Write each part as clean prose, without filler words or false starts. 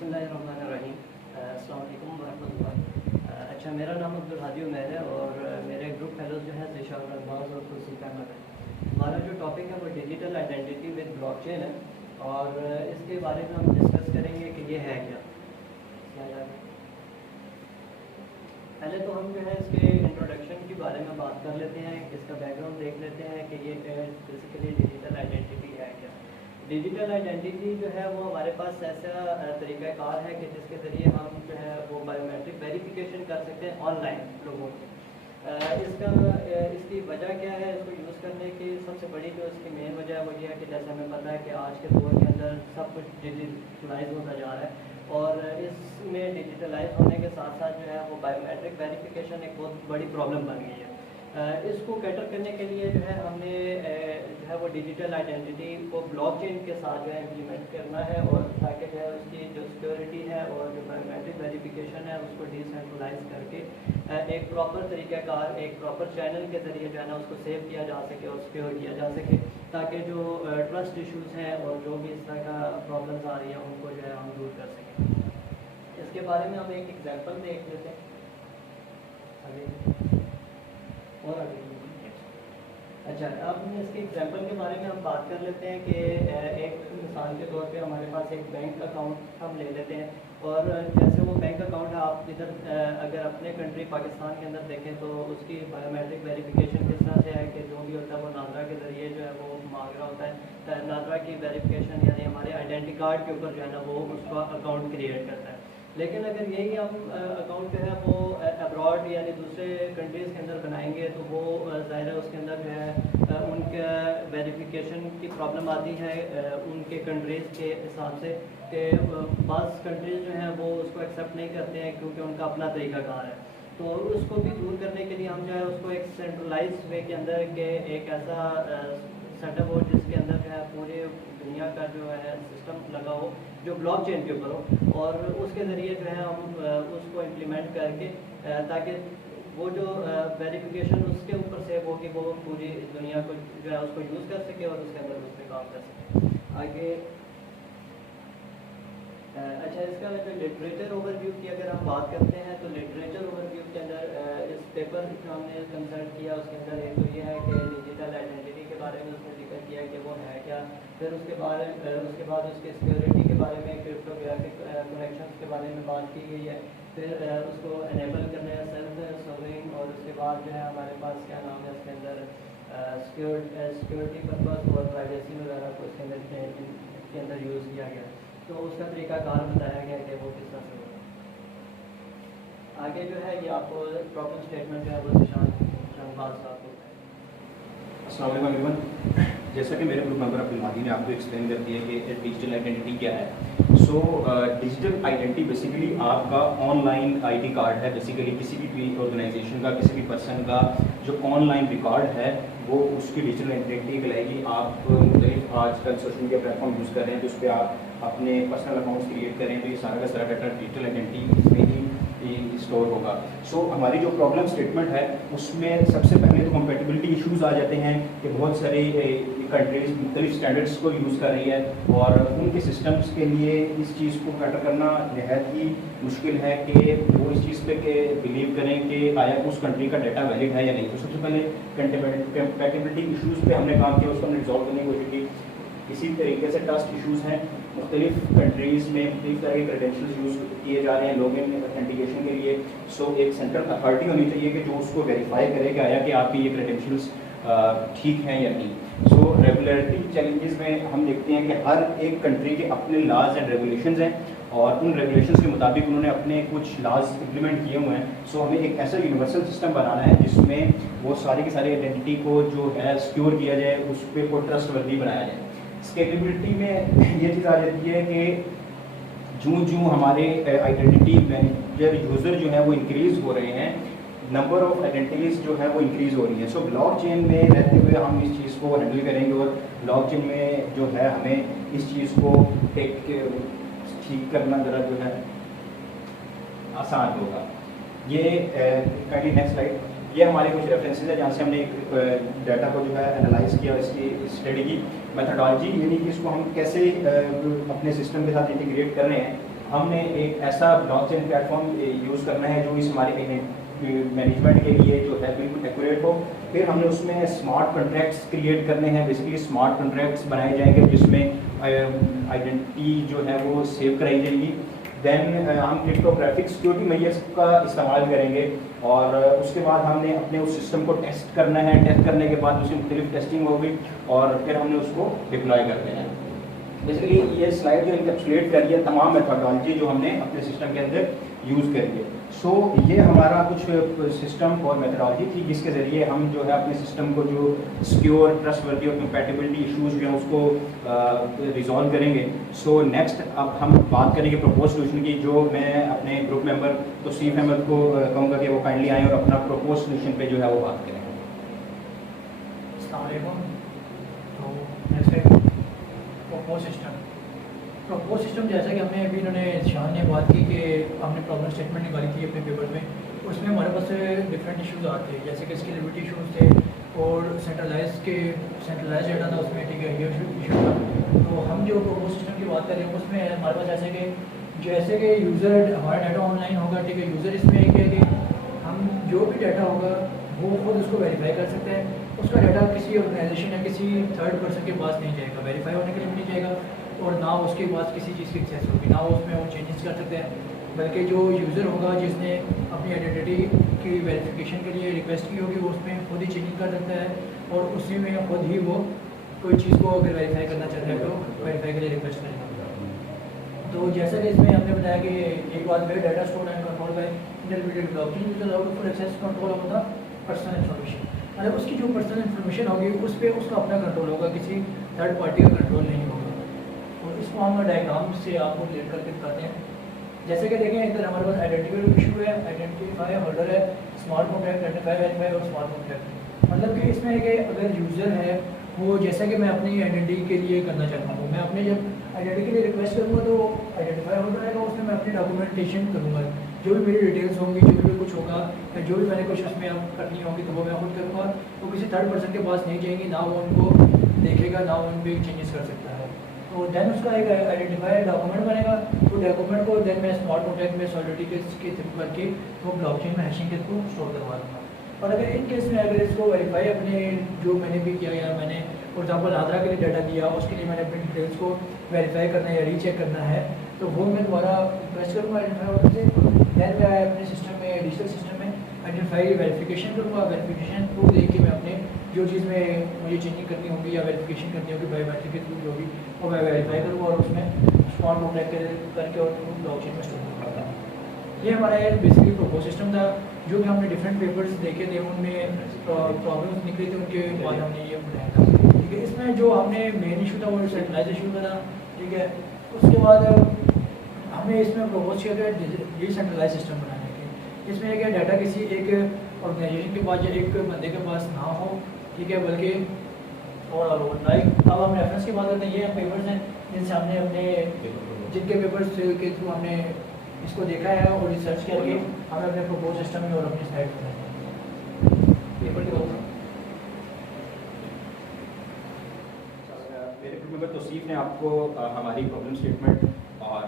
बिस्मिल्लाहिर्रहमानिर्रहीम। अस्सलाम वालेकुम वरहमतुल्लाह। अच्छा, मेरा नाम अब्दुल हादी उमैर है और मेरे ग्रुप फेलोज जो है ज़िशान रज़बाज़ और तौसीफ़ अहमद है। हमारा जो टॉपिक है वो डिजिटल आइडेंटिटी विद ब्लॉकचेन है और इसके बारे में हम डिस्कस करेंगे कि ये है क्या। पहले तो हम जो है इसके इंट्रोडक्शन के बारे में बात कर लेते हैं, इसका बैकग्राउंड देख लेते हैं कि ये बेसिकली डिजिटल आइडेंटिटी है क्या। डिजिटल आइडेंटिटी जो है वो हमारे पास ऐसा तरीक़ाकार है कि जिसके ज़रिए हम जो है वो बायोमेट्रिक वेरिफिकेशन कर सकते हैं ऑनलाइन लोगों से। इसकी वजह क्या है, इसको यूज़ करने की सबसे बड़ी जो इसकी मेन वजह है वो ये है कि जैसे हमें पता है कि आज के दौर के अंदर सब कुछ डिजिटलाइज होता जा रहा है और इसमें डिजिटलाइज होने के साथ साथ जो है वो बायोमेट्रिक वेरिफिकेशन एक बहुत बड़ी प्रॉब्लम बन गई है। इसको कैटर करने के लिए जो है हमने जो है वो डिजिटल आइडेंटिटी को ब्लॉकचेन के साथ जो है इम्प्लीमेंट करना है और ताकि जो है उसकी जो सिक्योरिटी है और जो बायोमेट्रिक वेरिफिकेशन है उसको डिसेंट्रलाइज करके एक प्रॉपर तरीक़ाकार एक प्रॉपर चैनल के ज़रिए जो है ना उसको सेव किया जा सके और सिक्योर किया जा सके, ताकि जो ट्रस्ट इश्यूज़ हैं और जो भी इस तरह का प्रॉब्लम्स आ रही हैं उनको जो है हम दूर कर सकें। इसके बारे में हम एक एग्जांपल देख लेते हैं और आगे। अच्छा, अब इसके एग्जांपल के बारे में हम बात कर लेते हैं कि एक मिसाल के तौर पे हमारे पास एक बैंक अकाउंट हम ले लेते हैं और जैसे वो बैंक अकाउंट है, आप इधर अगर अपने कंट्री पाकिस्तान के अंदर देखें तो उसकी बायोमेट्रिक वेरिफिकेशन किस तरह से है कि जो भी होता है वो नादरा के ज़रिए जो है वो मांग रहा होता है। नादरा की वेरिफिकेशन यानी हमारे आइडेंटिटी कार्ड के ऊपर जो है ना वो उसका अकाउंट क्रिएट करता है। लेकिन अगर यही हम अकाउंट जो है वो अब्रॉड यानी दूसरे कंट्रीज़ के अंदर बनाएंगे तो वो ज़ाहिर है उसके अंदर जो है उनका वेरिफिकेशन की प्रॉब्लम आती है उनके कंट्रीज़ के हिसाब से कि बाज़ कंट्रीज़ जो हैं वो उसको एक्सेप्ट नहीं करते हैं क्योंकि उनका अपना तरीक़ाकार है। तो उसको भी दूर करने के लिए हम जो है उसको एक सेंट्रलाइज वे के अंदर के एक ऐसा सेटअप हो जिसके अंदर जो है पूरे दुनिया का जो है सिस्टम लगा हो जो ब्लॉकचेन के ऊपर हो और उसके ज़रिए जो है हम उसको इम्प्लीमेंट करके ताकि वो जो वेरिफिकेशन उसके ऊपर से वो कि वो पूरी दुनिया को जो है उसको यूज़ कर सके और उसके अंदर उस पर काम कर सके। आगे अच्छा, इसका जो लिटरेचर ओवरव्यू की अगर हम बात करते हैं तो लिटरेचर ओवरव्यू के अंदर इस पेपर जो हमने कंसल्ट किया उसके अंदर एक तो ये है कि डिजिटल आइडेंटिटी के बारे में उसने जिक्र किया कि वो है क्या, फिर उसके बाद उसके सिक्योरिटी के बारे में क्रिप्टोग्राफिक कनेक्शंस के बारे में बात की गई है, फिर उसको एनेबल करना है सेल्फ सर्विंग और उसके बाद जो है हमारे पास क्या नाम है इसके अंदर सिक्योरिटी पर्पस और प्राइवेसी वगैरह को इसके अंदर यूज़ किया गया, तो उसका तरीक़ाकार बताया गया कि वो किस तरह से होगा। आगे जो है ये आपको प्रॉब्लम स्टेटमेंट जो है वो ज़िशान रज़बाज़ साहब को। अस्सलाम वालेकुम। जैसा कि मेरे ग्रुप मेंबर अब्दुल हादी ने आपको एक्सप्लेन कर दिया कि डिजिटल आइडेंटिटी क्या है। सो डिजिटल आइडेंटिटी बेसिकली आपका ऑनलाइन आईडी कार्ड है। बेसिकली किसी भी ऑर्गेनाइजेशन का, किसी भी पर्सन का जो ऑनलाइन रिकॉर्ड है वो उसकी डिजिटल आइडेंटिटी कहलाएगी। आप मुख्तलिफ आजकल सोशल मीडिया प्लेटफॉर्म यूज़ कर रहे हैं तो उस पर आप अपने पर्सनल अकाउंट्स क्रिएट करें तो ये सारा का सारा डाटा डिजिटल आइडेंटिटी इसमें ही स्टोर होगा। सो हमारी जो प्रॉब्लम स्टेटमेंट है उसमें सबसे पहले तो कंपेटिबिलिटी इश्यूज़ आ जाते हैं कि बहुत सारी कंट्रीज़ मुख्तलिफ स्टैंडर्ड्स को यूज़ कर रही है और उनके सिस्टम्स के लिए इस चीज़ को कैटर करना नहायत ही मुश्किल है कि वो इस चीज़ पे के बिलीव करें कि आया उस कंट्री का डाटा वैलिड है या नहीं। तो सबसे पहले कंपेटिबिलिटी इशूज़ पे हमने काम किया, उसको हमने रिजॉल्व करने की कोशिश की। इसी तरीके से ट्रस्ट इशूज़ हैं, मुख्तलिफ कंट्रीज़ में मुख्तलिफ तरह के क्रेडेंशियल्स यूज़ किए जा रहे हैं लॉगिन ऑथेंटिकेशन के लिए। सो एक सेंट्रल अथॉरिटी होनी चाहिए कि जो उसको वेरीफाई करे कि आया कि आपके ये क्रेडेंशियल्स ठीक हैं या नहीं। सो रेगुलरिटी चैलेंजेस में हम देखते हैं कि हर एक कंट्री के अपने लॉज एंड रेगुलेशंस हैं और उन रेगुलेशंस के मुताबिक उन्होंने अपने कुछ लॉज इम्प्लीमेंट किए हुए हैं। सो हमें एक ऐसा यूनिवर्सल सिस्टम बनाना है जिसमें वो सारी की सारी आइडेंटिटी को जो है सिक्योर किया जाए, उस पर को ट्रस्ट वर्दी बनाया जाए। स्केलेबिलिटी में ये चीज़ आ जाती है कि जो हमारे आइडेंटिटी मैनेजर यूज़र जो है वो इंक्रीज़ हो रहे हैं, नंबर ऑफ़ आइडेंटिटीज़ जो है वो इंक्रीज़ हो रही है। सो ब्लॉकचेन में रहते हुए हम इस चीज़ को हैंडल करेंगे और ब्लॉकचेन में जो है हमें इस चीज़ को ठीक करना ज़रा जो है आसान होगा। ये काइंडली नेक्स्ट स्लाइड। ये हमारे कुछ रेफरेंसेस है जहाँ से हमने डाटा को जो है एनालाइज किया, इसकी स्टडी की मेथडोलॉजी यानी कि इसको हम कैसे अपने सिस्टम के साथ इंटीग्रेट कर रहे हैं। हमने एक ऐसा ब्लॉकचेन प्लेटफॉर्म यूज़ करना है जो इस हमारे मैनेजमेंट के लिए जो है बिल्कुल एक्यूरेट हो। फिर हमने उसमें स्मार्ट कॉन्ट्रैक्ट्स क्रिएट करने हैं, बेसिकली स्मार्ट कॉन्ट्रैक्ट्स बनाए जाएंगे जिसमें आइडेंटिटी जो है वो सेव कराई जाएगी। देन हम क्रिप्टोग्राफिक सिक्योरिटी मेजर्स का इस्तेमाल करेंगे और उसके बाद हमने अपने उस सिस्टम को टेस्ट करना है। टेस्ट करने के बाद उसकी मुख्तलिफ टेस्टिंग होगी और फिर हमने उसको डिप्लॉय कर देना है। बेसिकली ये स्लाइड जो इनकैप्सुलेट कर रही है तमाम मेथोडोलॉजी जो हमने अपने सिस्टम के अंदर यूज़ करी है। सो ये हमारा कुछ सिस्टम और मेथोडोलॉजी थी जिसके ज़रिए हम जो है अपने सिस्टम को जो सिक्योर, ट्रस्टवर्दी और कंपैटिबिलिटी इशूज़ जो हैं उसको रिजॉल्व करेंगे। सो नेक्स्ट अब हम बात करेंगे प्रपोज सोल्यूशन की, जो मैं अपने ग्रुप मेंबर तौसीफ अहमद को कहूँगा कि वो काइंडली आएँ और अपना प्रपोज सोल्यूशन पे जो है वो बात करें। तो नेक्स्ट प्रपोज सिस्टम जैसा कि हमने अभी इन्होंने शान ने बात की कि हमने प्रॉब्लम स्टेटमेंट निकाली थी अपने पेपर में, उसमें हमारे पास डिफरेंट इश्यूज आते हैं, जैसे कि स्केलेबिलिटी इश्यूज थे और सेंट्रलाइज डाटा था उसमें, ठीक है, ये इशू था। तो हम जो प्रपोज सिस्टम की बात कर रहे हैं उसमें हमारे पास जैसे कि यूज़र हमारा डाटा ऑनलाइन होगा, ठीक है, यूज़र इसमें एक है कि हम जो भी डाटा होगा वो खुद उसको वेरीफाई कर सकते हैं। उसका डाटा किसी ऑर्गेनाइजेशन या किसी थर्ड पर्सन के पास नहीं जाएगा, वेरीफाई होने के लिए नहीं जाएगा, और ना उसके पास किसी चीज़ की एक्सेस होगी, ना उसमें वो चेंजेस कर सकते हैं। बल्कि जो यूज़र होगा जिसने अपनी आइडेंटिटी की वेरिफिकेशन के लिए रिक्वेस्ट की होगी वो उसमें खुद ही चेंजिंग कर सकता है और उसी में खुद ही वो कोई चीज़ को अगर वेरीफाई करना चाहता है तो वेरीफाई के लिए रिक्वेस्ट करेगा। तो जैसा कि इसमें हमने बताया कि एक बात में data store and control by intermediate blockchain which allowed for access control of the personal information. मतलब उसकी जो पर्सनल इन्फॉर्मेशन होगी उस पर उसका अपना कंट्रोल होगा, किसी थर्ड पार्टी का कंट्रोल नहीं होगा। और इसको हम डायग्राम से आपको रिलेट करके दिखाते हैं। जैसे कि देखें इधर हमारे पास आइडेंटिफाई इशू है, आइडेंटिफाई होल्डर है, स्मार्ट कॉन्ट्रैक्ट, आइडेंटिफाई वेरीफाई और स्मार्ट कॉन्ट्रैक्ट। मतलब कि इसमें है कि अगर यूज़र है वो जैसा कि मैं अपनी आइडेंटिटी के लिए करना चाहता हूँ, मैं अपने जब आइडेंटिटी के लिए रिक्वेस्ट करूँगा तो आइडेंटिफाई होल्डर रहेगा, उसमें मैं अपनी डॉक्यूमेंटेशन करूँगा, जो भी मेरी डिटेल्स होंगी, जो भी कुछ होगा या जो भी मैंने कुछ उसमें अब करनी होगी तो वो मैं खुद करूँगा। तो किसी थर्ड पर्सन के पास नहीं जाएंगी, ना वो उनको देखेगा, ना उन पर चेंजेस कर सकता है। तो देन उसका एक आइडेंटिफाई डॉक्यूमेंट बनेगा, तो डॉक्यूमेंट को देन मैं स्मार्ट कॉन्ट्रैक्ट में सॉलिडिटी के थ्रू करके वो ब्लॉकचेन में हैशिंग के थ्रू स्टोर करवा दूँगा। और अगर इन केस में अगर इसको वेरीफाई अपने जो मैंने भी किया या मैंने फॉर एग्जाम्पल आधार के लिए डाटा दिया, उसके लिए मैंने अपनी डिटेल्स को वेरीफाई करना है या रीचेक करना है, तो वो मैं दोबारा रिक्वेस्ट करूँगा आइडेंटिफाई होल्डर से। दैन मैं अपने सिस्टम में, डिजिटल सिस्टम में आइडेंटिफाई वेरिफिकेशन करूँगा, वेरिफिकेशन थ्रू देख के मैं अपने जो चीज़ में मुझे चेंजिंग करनी होगी या वेरिफिकेशन करनी होगी बायोमेट्रिक के थ्रू जो भी, वो मैं वेरीफाई करूँगा और उसमें स्मार्ट कॉन्ट्रैक्ट करके और ब्लॉकचेन में स्टोर करूँगा। ये हमारा बेसिकली प्रपोज सिस्टम था जो कि हमने डिफरेंट पेपर्स देखे थे, उनमें प्रॉब्लम्स निकली थी, उनके बाद हमने ये बनाया था। ठीक है, इसमें जो हमने मेन इशू था वो सेंट्रलाइज इशू का था। ठीक है, उसके बाद हमने इसमें प्रपोज किया था डिसेंट्रलाइज सिस्टम बनाने के, इसमें क्या डाटा किसी एक ऑर्गेनाइजेशन के पास या एक बंदे के पास ना हो, ठीक है, बल्कि और लाइक अब हम रेफरेंस की बात करते हैं, ये पेपर्स हैं जिनसे हमने अपने जिनके पेपर्स के थ्रू हमने इसको देखा है और रिसर्च करके हमें अपने प्रपोज सिस्टम में और अपनी साइट बनाए पेपर के बाद। मेरे ग्रुप मेंबर तौसीफ ने आपको हमारी प्रॉब्लम स्टेटमेंट और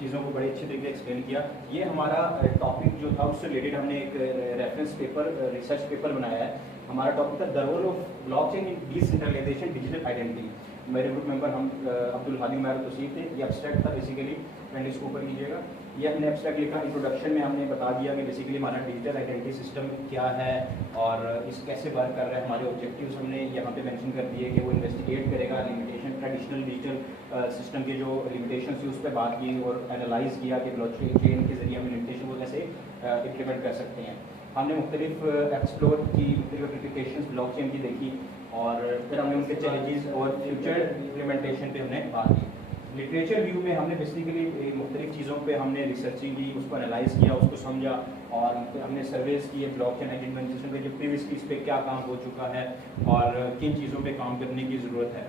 चीज़ों को बड़े अच्छे तरीके से एक्सप्लेन किया। ये हमारा टॉपिक जो था उससे रिलेटेड हमने एक रेफरेंस पेपर, रिसर्च पेपर बनाया है। हमारा टॉपिक था the role of blockchain in decentralization digital identity. मेरे ग्रुप मेंबर हम अब्दुल हादी उमर तौसीफ थे। ये एब्स्ट्रैक्ट था बेसिकली, फ्रेंड इसको ऊपर कीजिएगा। ये हमने एब्स्ट्रैक्ट लिखा, इंट्रोडक्शन में हमने बता दिया कि बेसिकली हमारा डिजिटल आइडेंटिटी सिस्टम क्या है और इस कैसे वर्क कर रहा है। हमारे ऑब्जेक्टिव्स हमने यहाँ पे मेंशन कर दिए कि वो इन्वेस्टिगेट करेगा लिमिटेशन, ट्रेडिशनल डिजिटल सिस्टम के जो लिमिटेशन थी उस पर बात की और एनालाइज किया कि ब्लॉकचेन के जरिए हम लिमिटेशन को कैसे इम्प्लीमेंट कर सकते हैं। हमने मुख्तलिफ एक्सप्लोर की, मुख्तलिफ एप्लीकेशन ब्लॉकचेन की देखी और फिर हमने उनके चैलेंजेस और फ्यूचर इम्प्लीमेंटेशन पे हमने बात की। लिटरेचर व्यू में हमने बेसिकली मुख्तलिफ चीज़ों पे हमने रिसर्चिंग की, उसको एनालाइज किया, उसको समझा और हमने सर्वेस किए ब्लॉकचेन इम्प्लीमेंटेशन पे जो प्रीवियसली इस पर क्या काम हो चुका है और किन चीज़ों पे काम करने की ज़रूरत है।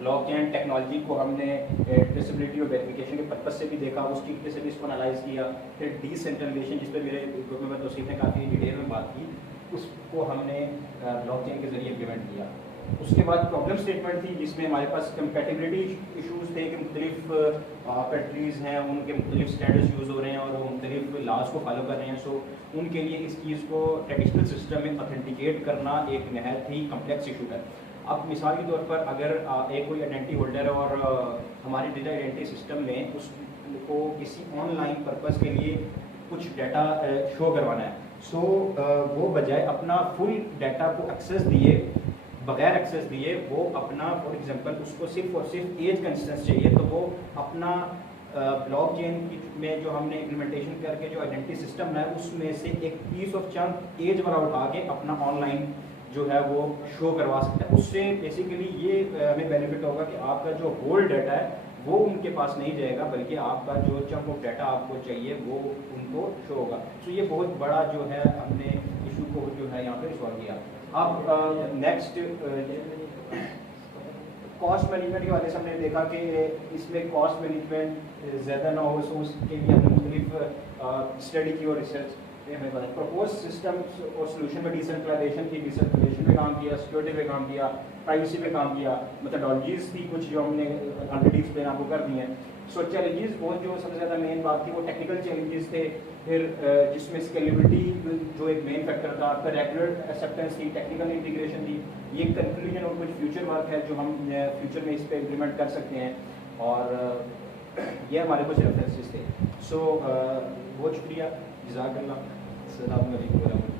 ब्लॉकचेन टेक्नोलॉजी को हमने ट्रेसेबिलिटी और वेरिफिकेशन के पर्पज से भी देखा, उसकी वजह से भी इसको एनालाइज किया। फिर डिसेंट्रलाइजेशन जिस पर मेरे ग्रुप में तौसीफ ने काफ़ी डिटेल में बात की, उसको हमने ब्लॉकचेन के जरिए इम्प्लीमेंट किया। उसके बाद प्रॉब्लम स्टेटमेंट थी जिसमें हमारे पास कंपेटिबिलिटी इशूज़ थे कि मुख्तलिफ कंट्रीज़ हैं, उनके मुख्तलिफ स्टैंडर्ड्स यूज़ हो रहे हैं और वो मुख्तलिफ लॉज को फॉलो कर रहे हैं। सो उनके लिए इस चीज़ को ट्रेडिशनल सिस्टम में ऑथेंटिकेट करना एक नहायत ही कम्प्लेक्स इशू है। अब मिसाल के तौर पर अगर एक कोई आइडेंटिटी होल्डर है और हमारे डिजिटल आइडेंटिटी सिस्टम में उसको किसी ऑनलाइन पर्पस के लिए कुछ डाटा शो करवाना है, सो वो बजाय अपना फुल डाटा को एक्सेस दिए, बगैर एक्सेस दिए वो अपना फॉर एग्जांपल उसको सिर्फ और सिर्फ एज कंसिस्टेंस चाहिए, तो वो अपना ब्लॉकचेन में जो हमने इम्प्लीमेंटेशन करके जो आइडेंटिटी सिस्टम है उसमें से एक पीस ऑफ चंक एज वाला उठा के अपना ऑनलाइन जो है वो शो करवा सकता है। उससे बेसिकली ये हमें बेनिफिट होगा कि आपका जो होल डाटा है वो उनके पास नहीं जाएगा, बल्कि आपका जो चंक ऑफ डाटा आपको चाहिए वो उनको शो होगा। तो ये बहुत बड़ा जो है हमने इशू को जो है यहाँ पे रिजॉल्व किया। अब नेक्स्ट कॉस्ट मैनेजमेंट के वाले से हमने देखा कि इसमें कॉस्ट मैनेजमेंट ज़्यादा ना हो, सो उसके लिए हमने मुख्तलिफ स्टडी की और रिसर्च हमें बताया। प्रपोज सिस्टम और सोल्यूशन में डिसेंट्रलाइजेशन की, डिसेंट्रलाइजेशन पे काम किया, सिक्योरिटी पे काम किया, प्राइवेसी पे काम किया, मेथोडोलॉजीज थी कुछ जो हमने ऑलरेडी एक्सप्लेन आपको कर दी हैं। सो चैलेंजेस बहुत जो सबसे ज़्यादा मेन बात थी वो टेक्निकल चैलेंजेस थे, फिर जिसमें स्केलेबिलिटी जो एक मेन फैक्टर था, फिर रेगुलर एक्सेप्टेंस थी, टेक्निकल इंटीग्रेशन थी, ये कंक्लूजन और कुछ फ्यूचर वर्क है जो हम फ्यूचर में इस पर इम्प्लीमेंट कर सकते हैं। और ये हमारे कुछ रेफरेंसेस थे। सो बहुत शुक्रिया, जज़ाकल्लाह, अस्सलामु अलैकुम।